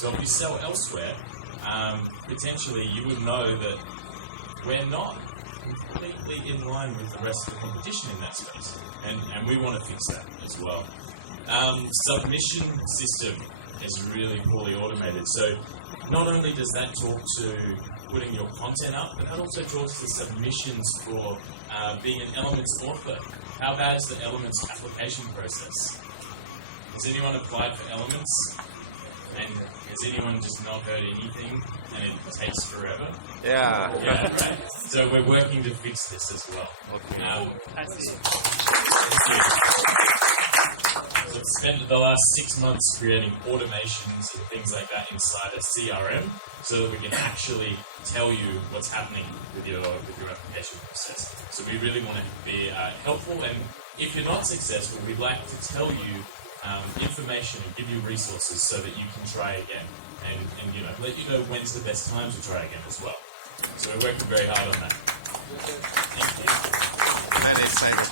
So if you sell elsewhere, potentially you would know that we're not completely in line with the rest of the competition in that space, and we want to fix that as well. Submission system is really poorly automated, so not only does that talk to putting your content up, but that also talks to submissions for being an Elements author. How bad is the Elements application process? Has anyone applied for Elements? And has anyone just not heard anything and it takes forever? Yeah. Yeah, right. So we're working to fix this as well. Okay. So I've spent the last 6 months creating automations and things like that inside a CRM so that we can actually tell you what's happening with your application process. So we really want to be helpful, and if you're not successful, we'd like to tell you information and give you resources so that you can try again, and you know, let you know when's the best time to try again as well. So we're working very hard on that. Thank you. Very excited.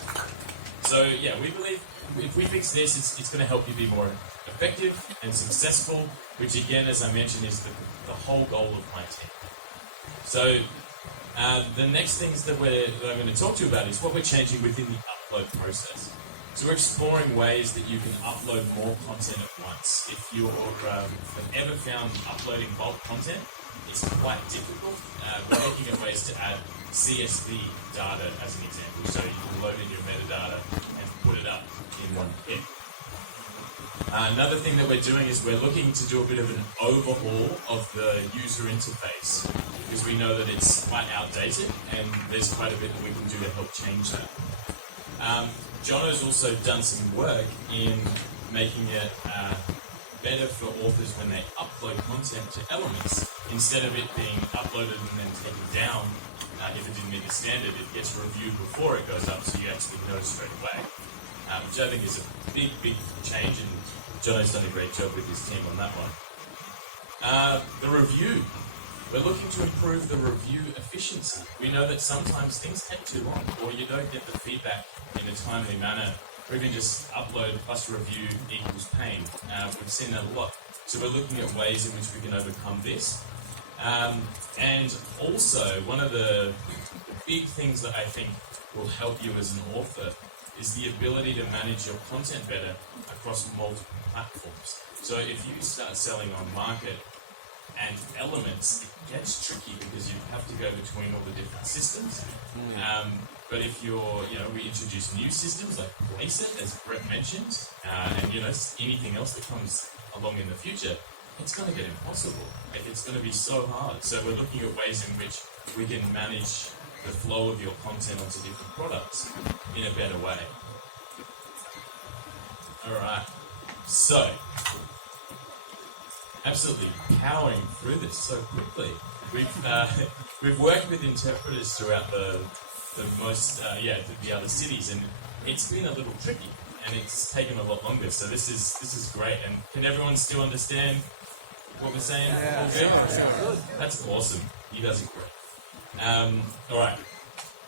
So yeah, we believe if we fix this, it's going to help you be more effective and successful, which again, as I mentioned, is the whole goal of my team. So the next things that I'm going to talk to you about is what we're changing within the upload process. So we're exploring ways that you can upload more content at once. If you've ever found uploading bulk content, it's quite difficult. We're looking at ways to add CSV data as an example. So you can load in your metadata and put it up in one hit. Another thing that we're doing is we're looking to do a bit of an overhaul of the user interface, because we know that it's quite outdated and there's quite a bit that we can do to help change that. Jono's also done some work in making it better for authors when they upload content to Elements. Instead of it being uploaded and then taken down, if it didn't meet the standard, it gets reviewed before it goes up, so you actually know straight away. Which I think is a big, big change, and Jono's done a great job with his team on that one. The review. We're looking to improve the review efficiency. We know that sometimes things take too long, or you don't get the feedback in a timely manner, or even just upload plus review equals pain. We've seen that a lot. So we're looking at ways in which we can overcome this. And also, one of the big things that I think will help you as an author is the ability to manage your content better across multiple platforms. So if you start selling on Market and Elements, it gets tricky because you have to go between all the different systems. But if we introduce new systems like Placeit, as Brett mentioned, and anything else that comes along in the future, it's going to get impossible. It's going to be so hard. So we're looking at ways in which we can manage the flow of your content onto different products in a better way. Alright, so absolutely powering through this so quickly. We've worked with interpreters throughout the other cities, and it's been a little tricky, and it's taken a lot longer. So this is great. And can everyone still understand what we're saying? Yeah. All good? That's awesome. You guys are great. All right.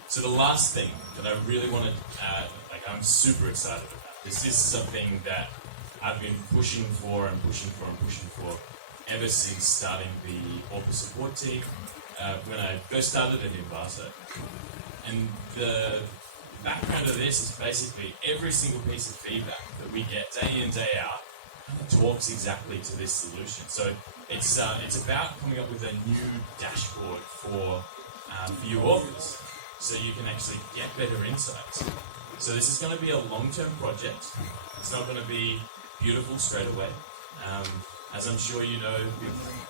So the last thing that I really want to, I'm super excited about. This is something that I've been pushing for ever since starting the author support team when I first started at Envato. And the background of this is basically every single piece of feedback that we get day in, day out talks exactly to this solution. So it's about coming up with a new dashboard for you authors, so you can actually get better insights. So this is going to be a long-term project. It's not going to be beautiful straight away. As I'm sure you know,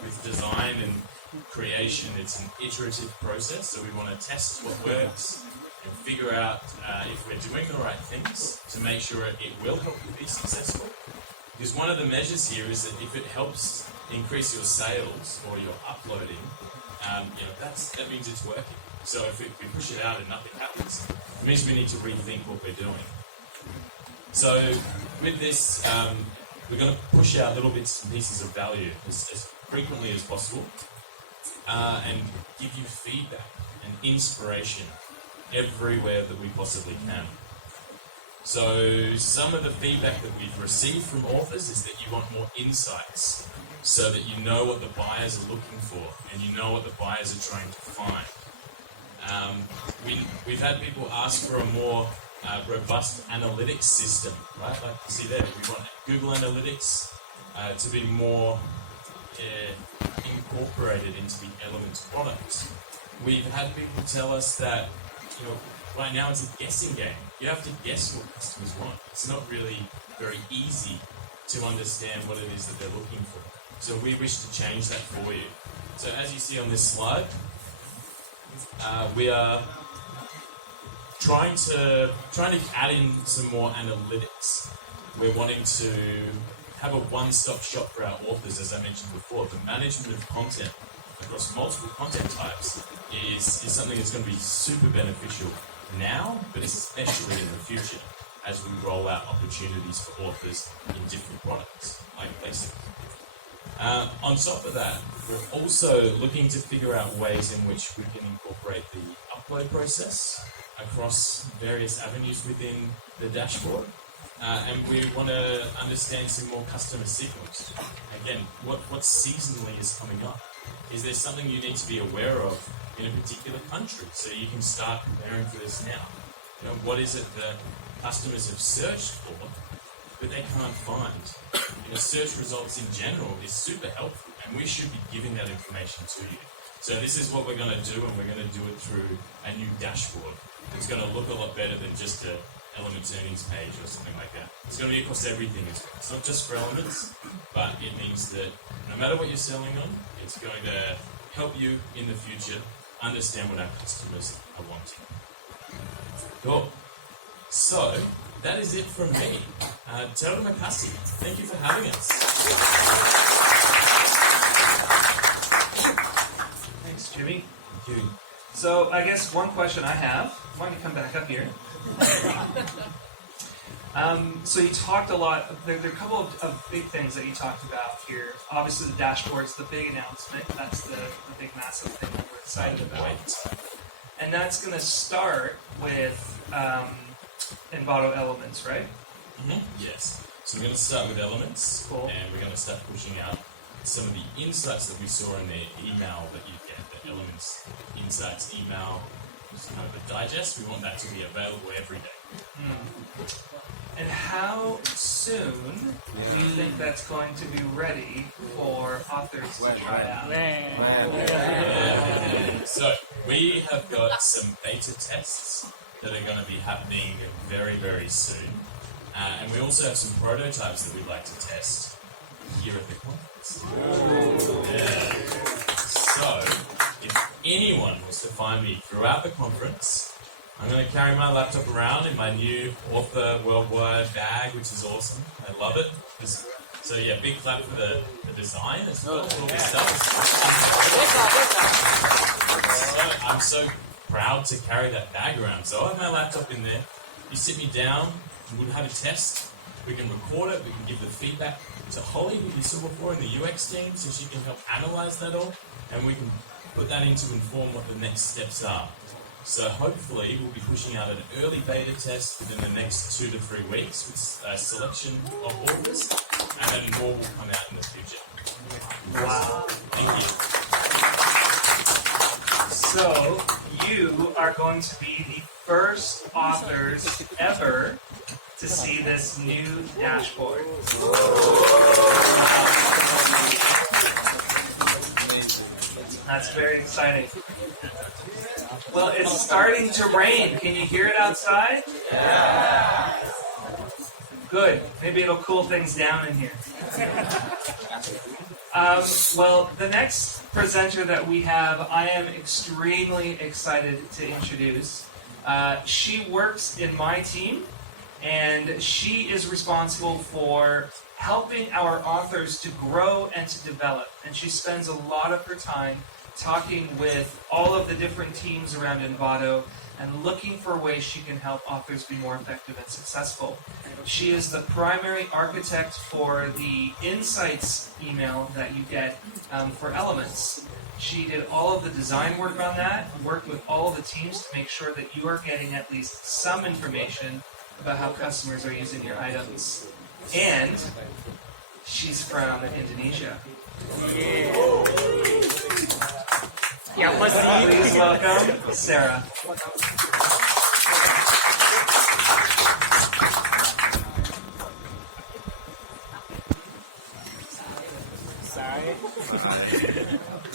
with design and creation, it's an iterative process. So we want to test what works and figure out if we're doing the right things to make sure it will help you be successful. Because one of the measures here is that if it helps increase your sales or your uploading, that means it's working. So if we push it out and nothing happens, it means we need to rethink what we're doing. So with this, we're going to push out little bits and pieces of value as frequently as possible, and give you feedback and inspiration everywhere that we possibly can. So some of the feedback that we've received from authors is that you want more insights so that you know what the buyers are looking for and you know what the buyers are trying to find. We've had people ask for a more robust analytics system, right? Like you see there, we want Google Analytics to be more incorporated into the Elements products. We've had people tell us that, right now it's a guessing game. You have to guess what customers want. It's not really very easy to understand what it is that they're looking for. So we wish to change that for you. So as you see on this slide, we are trying to add in some more analytics. We're wanting to have a one-stop shop for our authors, as I mentioned before. The management of content across multiple content types is something that's going to be super beneficial now, but especially in the future as we roll out opportunities for authors in different products, like basic. On top of that, we're also looking to figure out ways in which we can incorporate the upload process across various avenues within the dashboard. And we want to understand some more customer signals. Again, what seasonally is coming up? Is there something you need to be aware of in a particular country so you can start preparing for this now? What is it that customers have searched for but they can't find? Search results in general is super helpful, and we should be giving that information to you. So this is what we're going to do, and we're going to do it through a new dashboard. It's going to look a lot better than just a Elements earnings page or something like that. It's going to be across everything as well. It's not just for Elements, but it means that no matter what you're selling on, it's going to help you in the future understand what our customers are wanting. Cool. So that is it from me. Terima kasih. Thank you for having us. Thanks, Jimmy. Thank you. So I guess one question I have, why don't you come back up here? So you talked a lot, there are a couple of big things that you talked about here. Obviously the dashboard's the big announcement, that's the big massive thing that we're excited about. And that's going to start with Envato Elements, right? Mm-hmm. Yes. So we're going to start with Elements, cool. And we're going to start pushing out some of the insights that we saw in the email that you get, the Elements Insights email, just kind of a digest. We want that to be available every day. And how soon do you think that's going to be ready for authors to try out? So we have got some beta tests that are going to be happening very, very soon. And we also have some prototypes that we'd like to test here at the conference. Yeah. So, if anyone wants to find me throughout the conference, I'm going to carry my laptop around in my new author WorldWide bag, which is awesome. I love it. So yeah, big clap for the design as well. All this stuff. I'm so proud to carry that bag around. So I have my laptop in there. You sit me down, we'll have a test. We can record it, we can give the feedback to Holly, who you saw before in the UX team, so she can help analyze that all, and we can put that in to inform what the next steps are. So hopefully we'll be pushing out an early beta test within the next 2 to 3 weeks with a selection of authors, and then more will come out in the future. Wow. Thank So, you. you are going to be the first authors ever to see this new dashboard. That's very exciting. Well, it's starting to rain. Can you hear it outside? Yeah. Good. Maybe it'll cool things down in here. Well, the next presenter that we have, I am extremely excited to introduce. She works in my team, and she is responsible for helping our authors to grow and to develop. And she spends a lot of her time talking with all of the different teams around Envato and looking for ways she can help authors be more effective and successful. She is the primary architect for the Insights email that you get for Elements. She did all of the design work on that, worked with all of the teams to make sure that you are getting at least some information about how customers are using your items. And she's from Indonesia. Please welcome Sarah.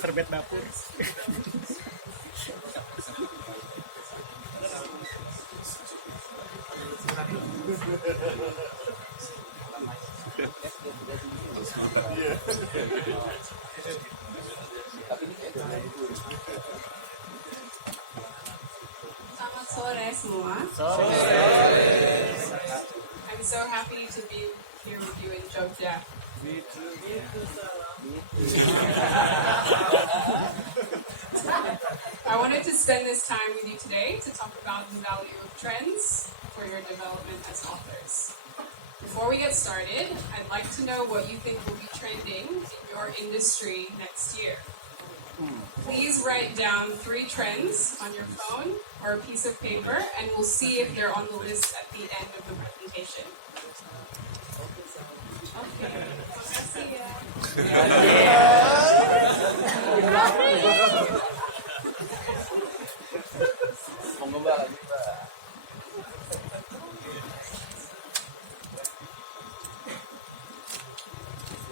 Serbet dapur. Selamat sore semua. I'm so happy to be here with you in Jogja. I wanted to spend this time with you today to talk about the value of trends for your development as authors. Before we get started, I'd like to know what you think will be trending in your industry next year. Please write down 3 trends on your phone or a piece of paper, and we'll see if they're on the list at the end of the presentation. Okay. Makasih ya.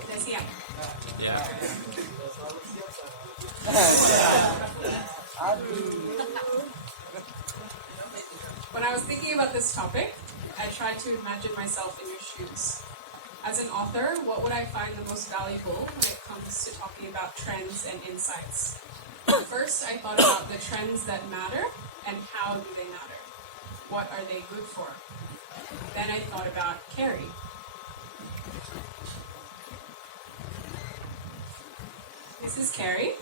Udah siap? When I was thinking about this topic, I tried to imagine myself in your shoes. As an author, what would I find the most valuable when it comes to talking about trends and insights? First, I thought about the trends that matter and how do they matter? What are they good for? Then I thought about Carrie. This is Carrie.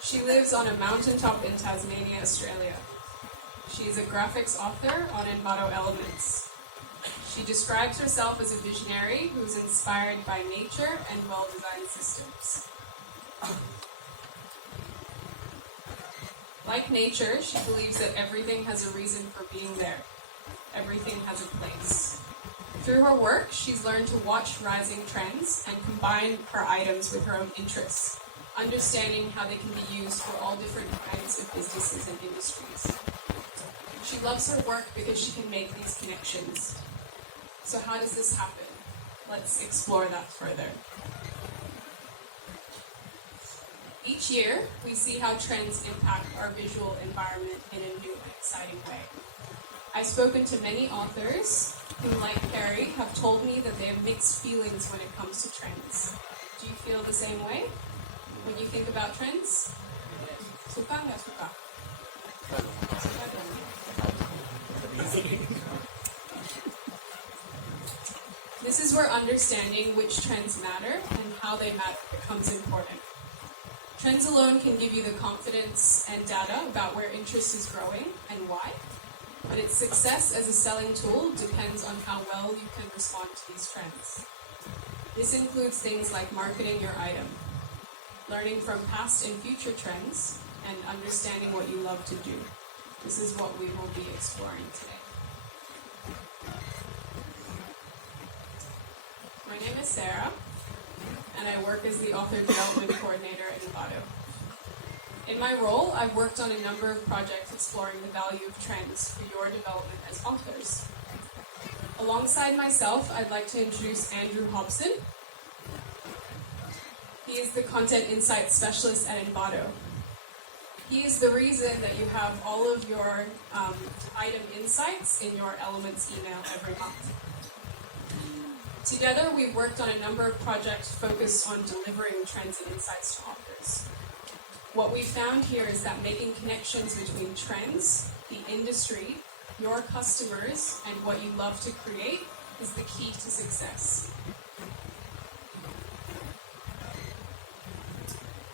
She lives on a mountaintop in Tasmania, Australia. She is a graphics author on Envato elements. She describes herself as a visionary who is inspired by nature and well-designed systems. Like nature, she believes that everything has a reason for being there. Everything has a place. Through her work, she's learned to watch rising trends and combine her items with her own interests, understanding how they can be used for all different kinds of businesses and industries. She loves her work because she can make these connections. So how does this happen? Let's explore that further. Each year, we see how trends impact our visual environment in a new and exciting way. I've spoken to many authors who, like Carrie, have told me that they have mixed feelings when it comes to trends. Do you feel the same way when you think about trends? Suka nggak suka? Suka dong. This is where understanding which trends matter and how they matter becomes important. Trends alone can give you the confidence and data about where interest is growing and why, but its success as a selling tool depends on how well you can respond to these trends. This includes things like marketing your item, learning from past and future trends, and understanding what you love to do. This is what we will be exploring today. My name is Sarah, and I work as the Author Development Coordinator at Envato. In my role, I've worked on a number of projects exploring the value of trends for your development as authors. Alongside myself, I'd like to introduce Andrew Hobson. He is the Content Insights Specialist at Envato. He is the reason that you have all of your item insights in your Elements email every month. Together, we've worked on a number of projects focused on delivering trends and insights to authors. What we found here is that making connections between trends, the industry, your customers, and what you love to create is the key to success.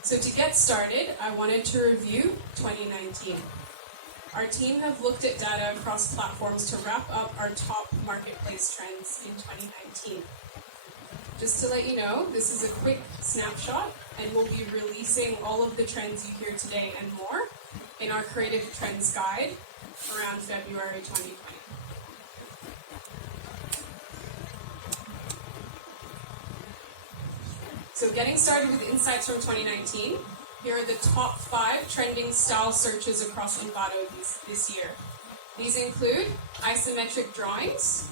So to get started, I wanted to review 2019. Our team have looked at data across platforms to wrap up our top marketplace trends in 2019. Just to let you know, this is a quick snapshot, and we'll be releasing all of the trends you hear today and more in our Creative Trends Guide around February 2020. So getting started with insights from 2019, here are the top 5 trending style searches across Envato this year. These include isometric drawings,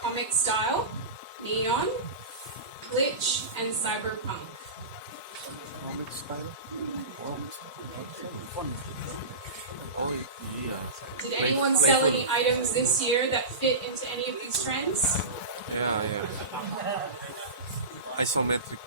comic style, neon, glitch, and cyberpunk. Did anyone sell any items this year that fit into any of these trends? Yeah. Isometric.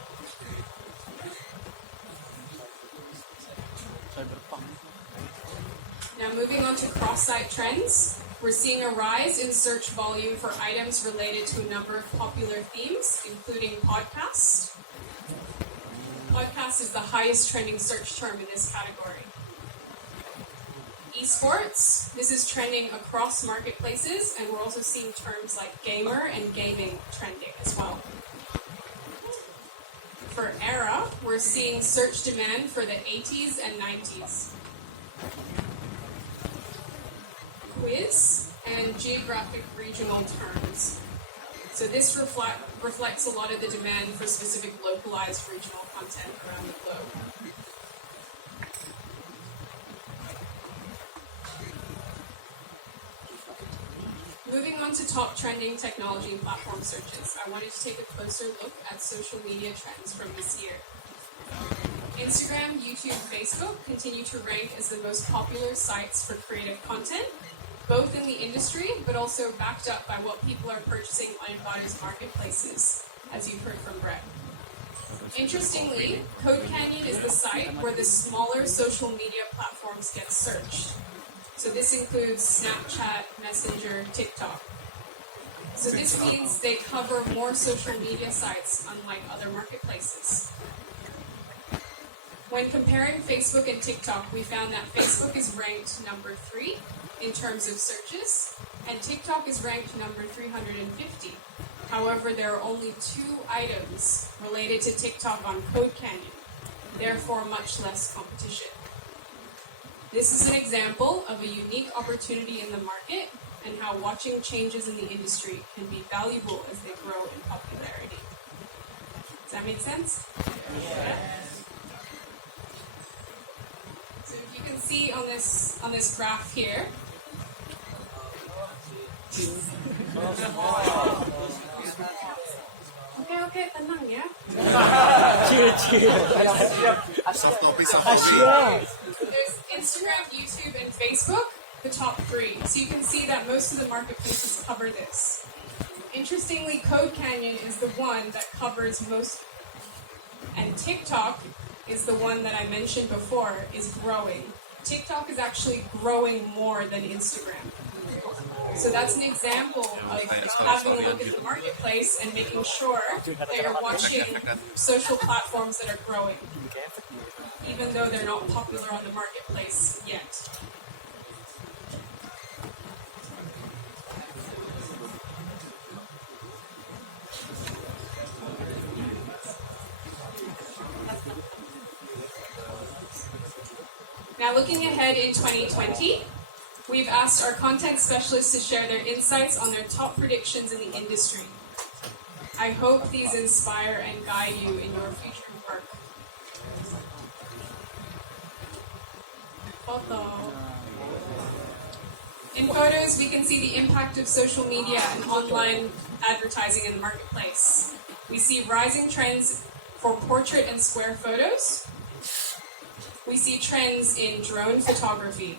Now moving on to cross-site trends, we're seeing a rise in search volume for items related to a number of popular themes, including podcast. Podcast is the highest trending search term in this category. Esports, this is trending across marketplaces, and we're also seeing terms like gamer and gaming trending as well. For era, we're seeing search demand for the 80s and 90s. Quiz and geographic regional terms. So this reflects a lot of the demand for specific localized regional content around the globe. Moving on to top trending technology and platform searches, I wanted to take a closer look at social media trends from this year. Instagram, YouTube, Facebook continue to rank as the most popular sites for creative content, both in the industry, but also backed up by what people are purchasing on Envato's marketplaces, as you've heard from Brett. Interestingly, Code Canyon is the site where the smaller social media platforms get searched. So this includes Snapchat, Messenger, TikTok. So this means they cover more social media sites, unlike other marketplaces. When comparing Facebook and TikTok, we found that Facebook is ranked number 3 in terms of searches, and TikTok is ranked number 350. However, there are only 2 items related to TikTok on Code Canyon, therefore much less competition. This is an example of a unique opportunity in the market and how watching changes in the industry can be valuable as they grow in popularity. Does that make sense? Yes. So if you can see on this graph here, Okay, tenang ya. There's Instagram, YouTube, and Facebook, the top 3. So you can see that most of the marketplaces cover this. Interestingly, Code Canyon is the one that covers most, and TikTok is the one that I mentioned before is growing. TikTok is actually growing more than Instagram. So that's an example of having a look at the marketplace and making sure that you're watching social platforms that are growing, even though they're not popular on the marketplace yet. Now looking ahead in 2020, we've asked our content specialists to share their insights on their top predictions in the industry. I hope these inspire and guide you in your future work. Photo. In photos, we can see the impact of social media and online advertising in the marketplace. We see rising trends for portrait and square photos. We see trends in drone photography.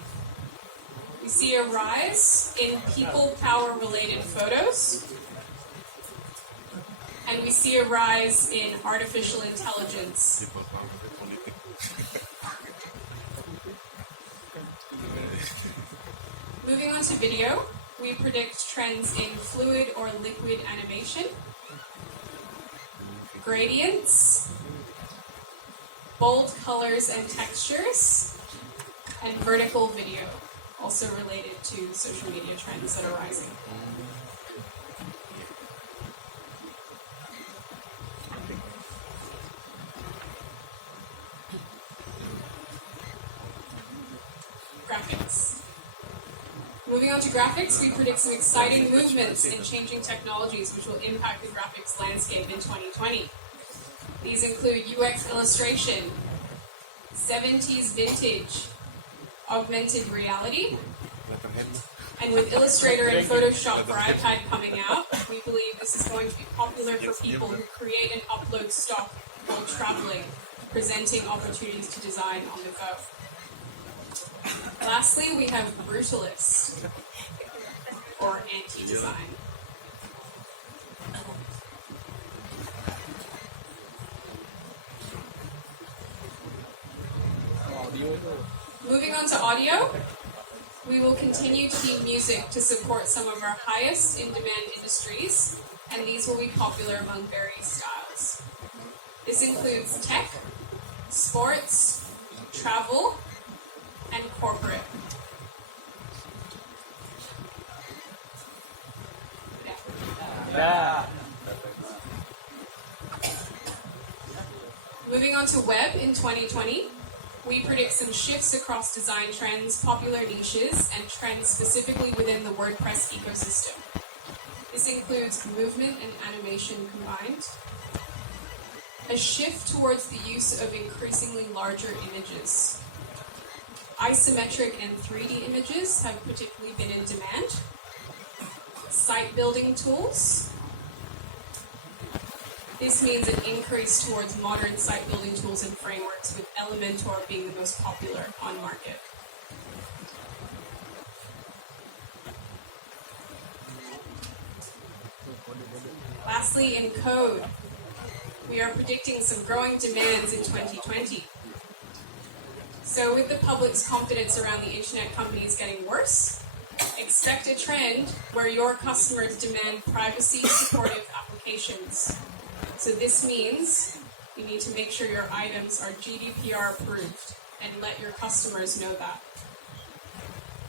We see a rise in people power related photos. And we see a rise in artificial intelligence. Moving on to video, we predict trends in fluid or liquid animation, gradients, bold colors and textures, and vertical video, also related to social media trends that are rising. Graphics. Moving on to graphics, we predict some exciting movements in changing technologies which will impact the graphics landscape in 2020. These include UX illustration, 70s vintage, augmented reality, Letterhead. and with Illustrator and Photoshop for iPad coming out, we believe this is going to be popular for people who create and upload stock while traveling, presenting opportunities to design on the go. Lastly, we have brutalist, or anti-design. Moving on to audio, we will continue to keep music to support some of our highest in-demand industries, and these will be popular among various styles. This includes tech, sports, travel, and corporate. Moving on to web in 2020, we predict some shifts across design trends, popular niches, and trends specifically within the WordPress ecosystem. This includes movement and animation combined, a shift towards the use of increasingly larger images. Isometric and 3D images have particularly been in demand. Site building tools. This means an increase towards modern site building tools and frameworks, with Elementor being the most popular on market. Lastly, in code, we are predicting some growing demands in 2020. So with the public's confidence around the internet companies getting worse, expect a trend where your customers demand privacy-supportive applications. So this means you need to make sure your items are GDPR approved and let your customers know that.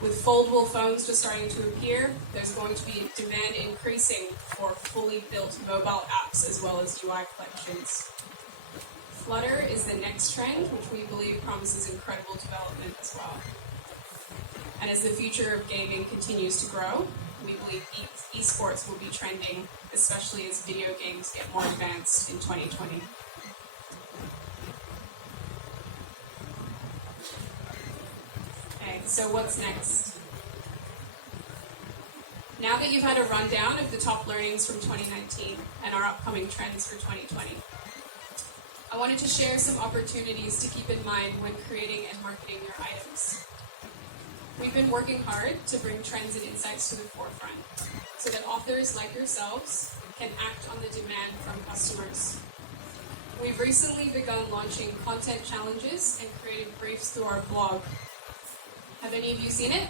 With foldable phones just starting to appear, there's going to be demand increasing for fully built mobile apps as well as UI collections. Flutter is the next trend, which we believe promises incredible development as well. And as the future of gaming continues to grow, we believe esports will be trending, especially as video games get more advanced in 2020. Okay, so what's next? Now that you've had a rundown of the top learnings from 2019 and our upcoming trends for 2020, I wanted to share some opportunities to keep in mind when creating and marketing your items. We've been working hard to bring trends and insights to the forefront so that authors like yourselves can act on the demand from customers. We've recently begun launching content challenges and creative briefs through our blog. Have any of you seen it?